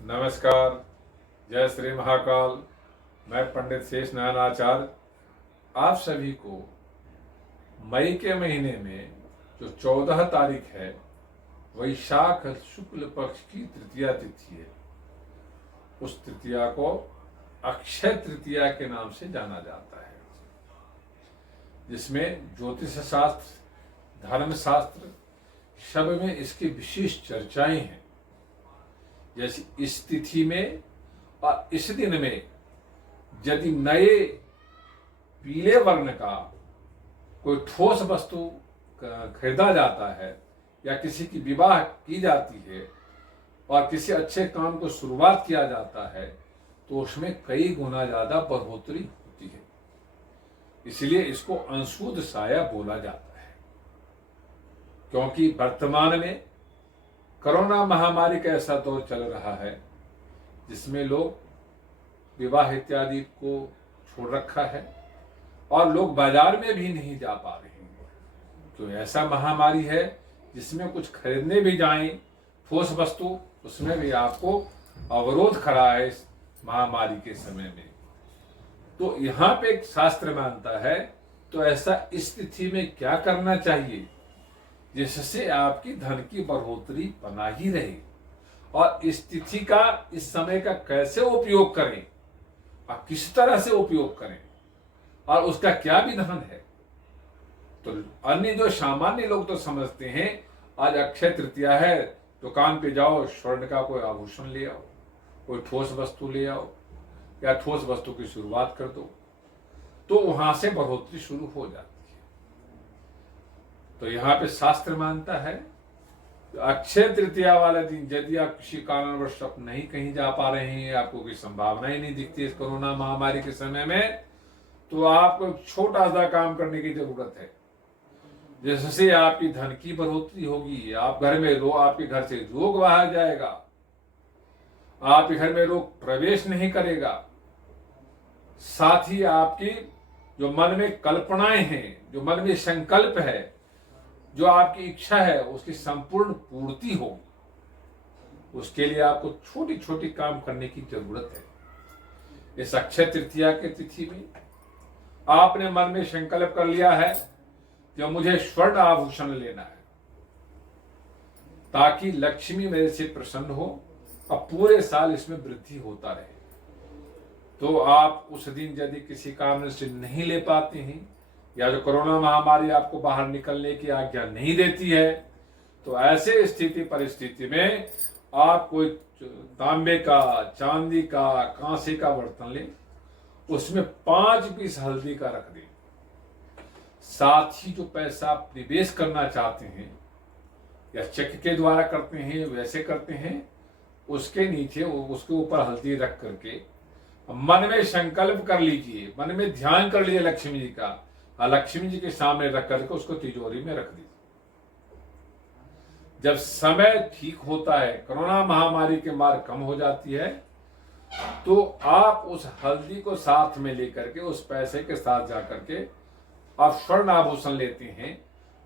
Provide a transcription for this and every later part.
नमस्कार। जय श्री महाकाल। मैं पंडित शेष नारायण आचार्य आप सभी को मई के महीने में जो 14 तारीख है वैशाख शुक्ल पक्ष की तृतीया तिथि है। उस तृतीया को अक्षय तृतीया के नाम से जाना जाता है, जिसमें ज्योतिष शास्त्र, धर्म शास्त्र सब में इसकी विशेष चर्चाएं हैं। जैसे इस तिथि में और इस दिन में यदि नए पीले वर्ण का कोई ठोस वस्तु खरीदा जाता है या किसी की विवाह की जाती है और किसी अच्छे काम को शुरुआत किया जाता है तो उसमें कई गुना ज्यादा बढ़ोतरी होती है। इसलिए इसको अंशुद साया बोला जाता है, क्योंकि वर्तमान में कोरोना महामारी का ऐसा दौर चल रहा है जिसमें लोग विवाह इत्यादि को छोड़ रखा है और लोग बाजार में भी नहीं जा पा रहे हैं। तो ऐसा महामारी है जिसमें कुछ खरीदने भी जाएं ठोस वस्तु, उसमें भी आपको अवरोध खड़ा है इस महामारी के समय में। तो यहाँ पे एक शास्त्र मानता है तो ऐसा इस तिथि में क्या करना चाहिए जिससे आपकी धन की बढ़ोतरी बना ही रहे, और इस तिथि का, इस समय का कैसे उपयोग करें और किस तरह से उपयोग करें और उसका क्या विधान है। तो अन्य जो सामान्य लोग तो समझते हैं आज अक्षय तृतीया है, दुकान पे जाओ, स्वर्ण का कोई आभूषण ले आओ, कोई ठोस वस्तु ले आओ या ठोस वस्तु की शुरुआत कर दो, तो वहां से बढ़ोतरी शुरू हो जाती है। तो यहाँ पे शास्त्र मानता है अक्षय तृतीया वाले दिन यदि आप किसी कारणवश नहीं कहीं जा पा रहे हैं, आपको कोई संभावना ही नहीं दिखती इस कोरोना महामारी के समय में, तो आपको एक छोटा सा काम करने की जरूरत है जिससे आपकी धन की बढ़ोतरी होगी। आप घर में आपके घर से रोग बाहर जाएगा, आपके घर में रोग प्रवेश नहीं करेगा, साथ ही आपकी जो मन में कल्पनाएं हैं, जो मन में संकल्प है, जो आपकी इच्छा है, उसकी संपूर्ण पूर्ति होगी। उसके लिए आपको छोटी छोटी काम करने की जरूरत है। इस अक्षय तृतीया के तिथि में आपने मन में संकल्प कर लिया है कि मुझे स्वर्ण आभूषण लेना है ताकि लक्ष्मी मेरे से प्रसन्न हो और पूरे साल इसमें वृद्धि होता रहे। तो आप उस दिन यदि किसी कारण से नहीं ले पाते हैं या जो कोरोना महामारी आपको बाहर निकलने की आज्ञा नहीं देती है, तो ऐसे स्थिति परिस्थिति में आप कोई तांबे का, चांदी का, कांसे का बर्तन लें, उसमें 5 पीस हल्दी का रख दें। साथ ही जो पैसा आप निवेश करना चाहते हैं या चेक के द्वारा करते हैं, वैसे करते हैं, उसके नीचे उसके ऊपर हल्दी रख करके मन में संकल्प कर लीजिए, मन में ध्यान कर लीजिए लक्ष्मी जी का, लक्ष्मी जी के सामने रख करके उसको तिजोरी में रख दीजिए। जब समय ठीक होता है, कोरोना महामारी के मार कम हो जाती है, तो आप उस हल्दी को साथ में लेकर के उस पैसे के साथ जाकर के आप स्वर्ण आभूषण लेते हैं,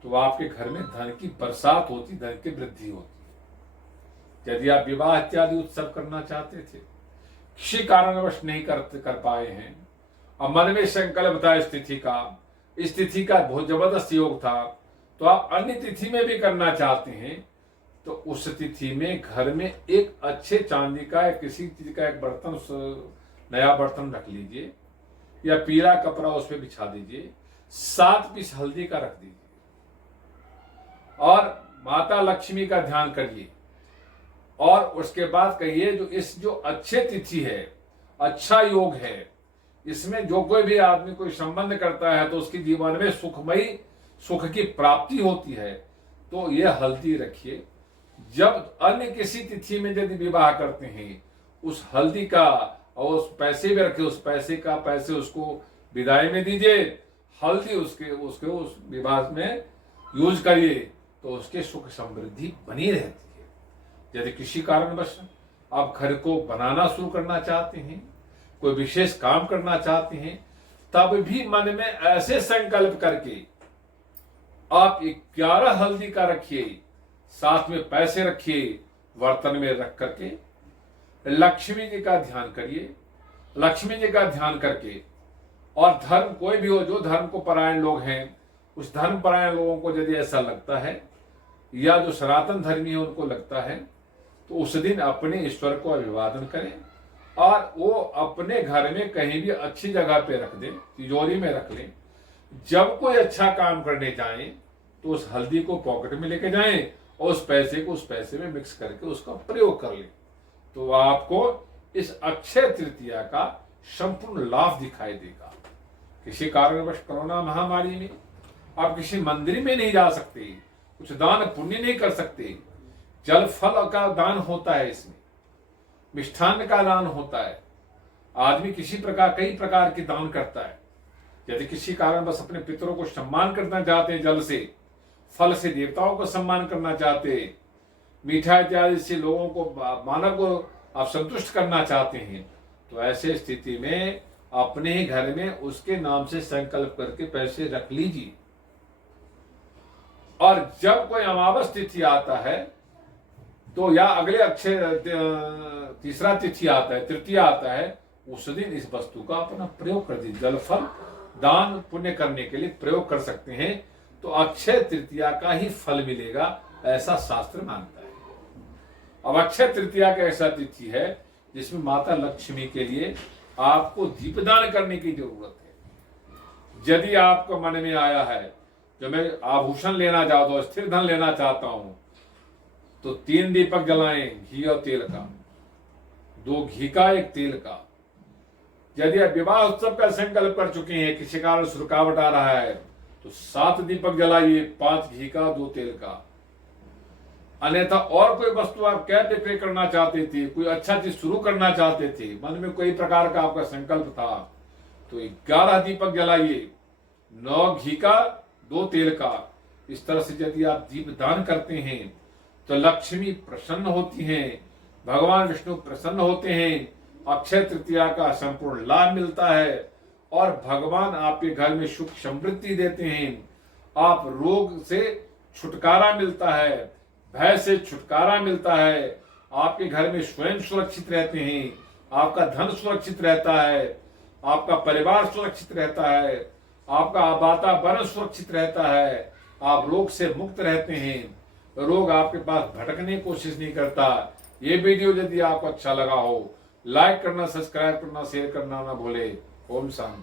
तो आपके घर में धन की बरसात होती, धन की वृद्धि होती। यदि आप विवाह इत्यादि उत्सव करना चाहते थे, किसी कारणवश नहीं कर पाए हैं और मन में संकल्प था इस तिथि का बहुत जबरदस्त योग था, तो आप अन्य तिथि में भी करना चाहते हैं, तो उस तिथि में घर में एक अच्छे चांदी का या किसी चीज का एक बर्तन, नया बर्तन रख लीजिए या पीला कपड़ा उस पर बिछा दीजिए, 7 पीस हल्दी का रख दीजिए और माता लक्ष्मी का ध्यान करिए। और उसके बाद कहिए जो अच्छे तिथि है, अच्छा योग है, इसमें जो कोई भी आदमी कोई संबंध करता है तो उसके जीवन में सुख की प्राप्ति होती है, तो ये हल्दी रखिए। जब अन्य किसी तिथि में यदि विवाह करते हैं, उस हल्दी का और उस पैसे में रखे, उस पैसे उसको विदाई में दीजिए, हल्दी उसके उस विवाह में यूज करिए, तो उसके सुख समृद्धि बनी रहती है। यदि किसी कारणवश आप घर को बनाना शुरू करना चाहते हैं, कोई विशेष काम करना चाहते हैं, तब भी मन में ऐसे संकल्प करके आप 11 हल्दी का रखिए, साथ में पैसे रखिए, बर्तन में रख करके लक्ष्मी जी का ध्यान करिए। लक्ष्मी जी का ध्यान करके, और धर्म कोई भी हो, जो धर्म को परायण लोग हैं, उस धर्म परायण लोगों को यदि ऐसा लगता है, या जो सनातन धर्मी है उनको लगता है, तो उस दिन अपने ईश्वर को अभिवादन करें और वो अपने घर में कहीं भी अच्छी जगह पे रख दें, तिजोरी में रख लें। जब कोई अच्छा काम करने जाएं तो उस हल्दी को पॉकेट में लेके जाएं और उस पैसे को उस पैसे में मिक्स करके उसका प्रयोग कर लें, तो आपको इस अक्षय तृतीया का संपूर्ण लाभ दिखाई देगा। किसी कारणवश कोरोना महामारी में आप किसी मंदिर में नहीं जा सकते, कुछ दान पुण्य नहीं कर सकते, जल फल का दान होता है, इसमें मिष्ठान्न का दान होता है। आदमी किसी प्रकार कई प्रकार के दान करता है। यदि किसी कारण बस अपने पितरों को सम्मान करना चाहते हैं, जल से फल से देवताओं को सम्मान करना चाहते हैं, मीठा इत्यादि से लोगों को मानव को आप संतुष्ट करना चाहते हैं, तो ऐसे स्थिति में अपने ही घर में उसके नाम से संकल्प करके पैसे रख लीजिए। और जब कोई अमावस तिथि आता है तो या अगले अक्षय तीसरा तिथि आता है, तृतीया आता है, उस दिन इस वस्तु का अपना प्रयोग कर दीजिए। जल फल दान पुण्य करने के लिए प्रयोग कर सकते हैं, तो अक्षय तृतीया का ही फल मिलेगा, ऐसा शास्त्र मानता है। अब अक्षय तृतीया का ऐसा तिथि है जिसमें माता लक्ष्मी के लिए आपको दीपदान करने की जरूरत है। यदि आपको मन में आया है जो मैं आभूषण लेना चाहता हूं, स्थिर धन लेना चाहता हूं, तो 3 दीपक जलाएं, घी और तेल का, 2 घी का 1 तेल का। यदि आप विवाह उत्सव का संकल्प कर चुके हैं, किसी कारण से रुकावट आ रहा है, तो 7 दीपक जलाइए, 5 घी का 2 तेल का। अन्यथा और कोई वस्तु आप क्रय विक्रय करना चाहते थे, कोई अच्छा चीज शुरू करना चाहते थे, मन में कोई प्रकार का आपका संकल्प था, तो 11 दीपक जलाइए, 9 घी का 2 तेल का। इस तरह से यदि आप दीप दान करते हैं तो लक्ष्मी प्रसन्न होती हैं, भगवान विष्णु प्रसन्न होते हैं, अक्षय तृतीया का संपूर्ण लाभ मिलता है और भगवान आपके घर में सुख समृद्धि देते हैं। आप रोग से छुटकारा मिलता है, भय से छुटकारा मिलता है, आपके घर में स्वयं सुरक्षित रहते हैं, आपका धन सुरक्षित रहता है, आपका परिवार सुरक्षित रहता है, आपका वातावरण सुरक्षित रहता है, आप रोग से मुक्त रहते हैं, रोग आपके पास भटकने की कोशिश नहीं करता। ये वीडियो यदि आपको अच्छा लगा हो, लाइक करना, सब्सक्राइब करना, शेयर करना ना भूले। ओम शांति।